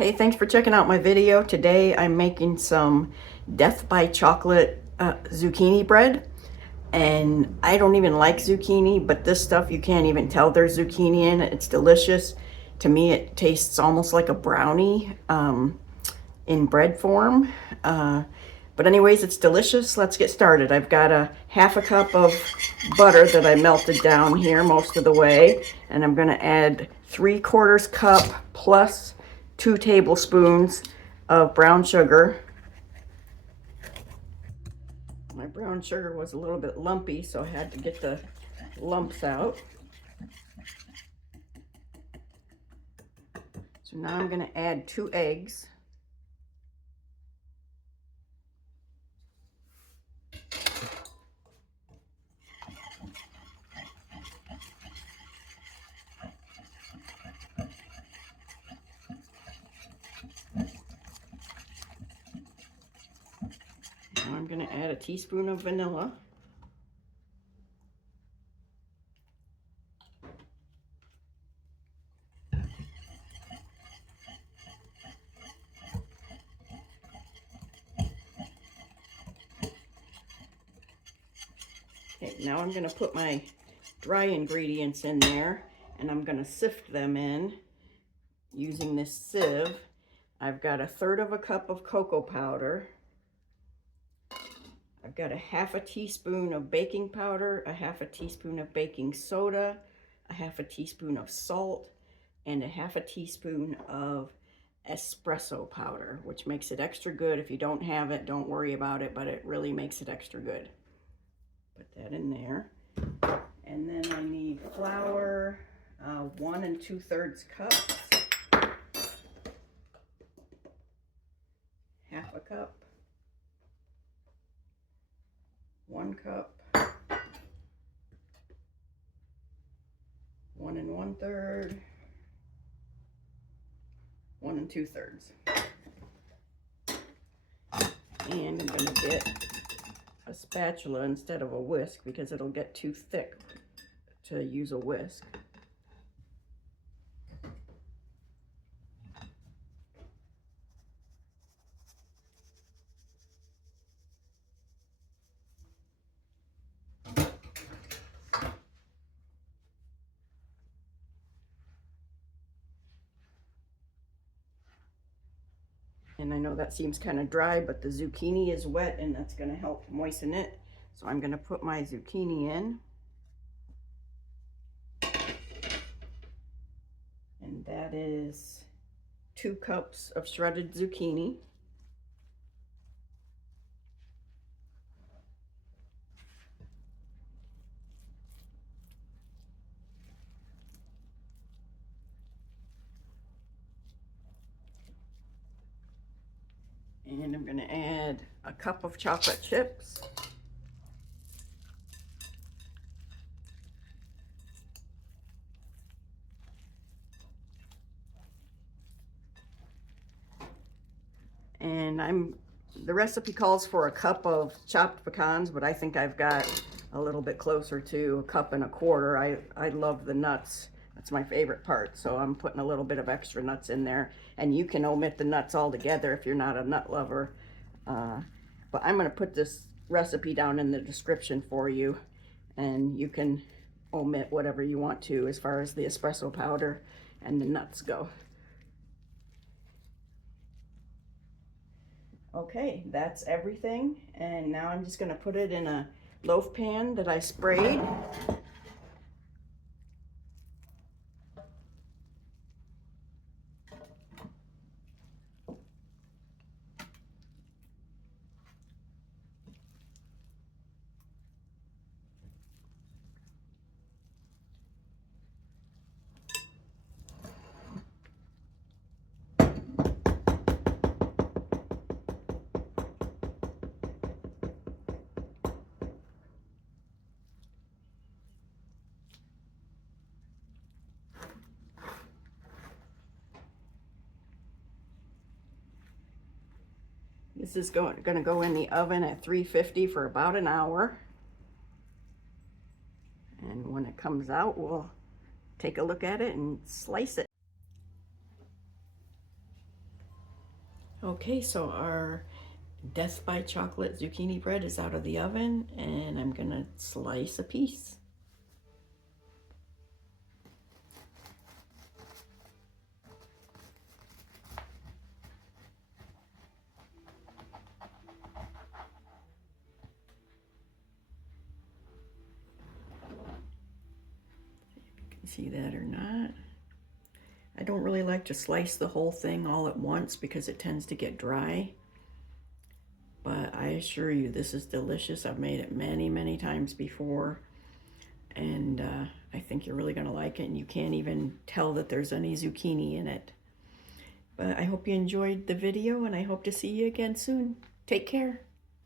Hey, thanks for checking out my video. Today I'm making some Death by Chocolate zucchini bread. And I don't even like zucchini, but this stuff you can't even tell there's zucchini in it. It's delicious. To me, it tastes almost like a brownie in bread form. But anyways, it's delicious. Let's get started. I've got a half a cup of butter that I melted down here most of the way. And I'm gonna add 3/4 cup plus 2 tablespoons of brown sugar. My brown sugar was a little bit lumpy, so I had to get the lumps out. So now I'm going to add 2 eggs. Now I'm going to add a teaspoon of vanilla. Okay, now I'm going to put my dry ingredients in there, and I'm going to sift them in using this sieve. I've got 1/3 cup of cocoa powder. I've got 1/2 teaspoon of baking powder, 1/2 teaspoon of baking soda, 1/2 teaspoon of salt, and 1/2 teaspoon of espresso powder, which makes it extra good. If you don't have it, don't worry about it, but it really makes it extra good. Put that in there. And then I need flour, 1 2/3 cups, 1/2 cup, 1 cup, 1 1/3, 1 2/3. And I'm going to get a spatula instead of a whisk because it'll get too thick to use a whisk. And I know that seems kind of dry, but the zucchini is wet and that's going to help moisten it. So I'm going to put my zucchini in. And that is 2 cups of shredded zucchini. And I'm going to add a cup of chocolate chips. And the recipe calls for a cup of chopped pecans, but I think I've got a little bit closer to 1.25 cups. I love the nuts. That's my favorite part. So I'm putting a little bit of extra nuts in there. And you can omit the nuts altogether if you're not a nut lover. But I'm going to put this recipe down in the description for you. And you can omit whatever you want to as far as the espresso powder and the nuts go. Okay, that's everything. And now I'm just going to put it in a loaf pan that I sprayed. This is going to go in the oven at 350 for about an hour. And when it comes out, we'll take a look at it and slice it. Okay, so our Death by Chocolate zucchini bread is out of the oven, and I'm gonna slice a piece. See that or not. I don't really like to slice the whole thing all at once because it tends to get dry. But I assure you, this is delicious. I've made it many, many times before. And I think you're really gonna like it. And you can't even tell that there's any zucchini in it. But I hope you enjoyed the video, and I hope to see you again soon. Take care.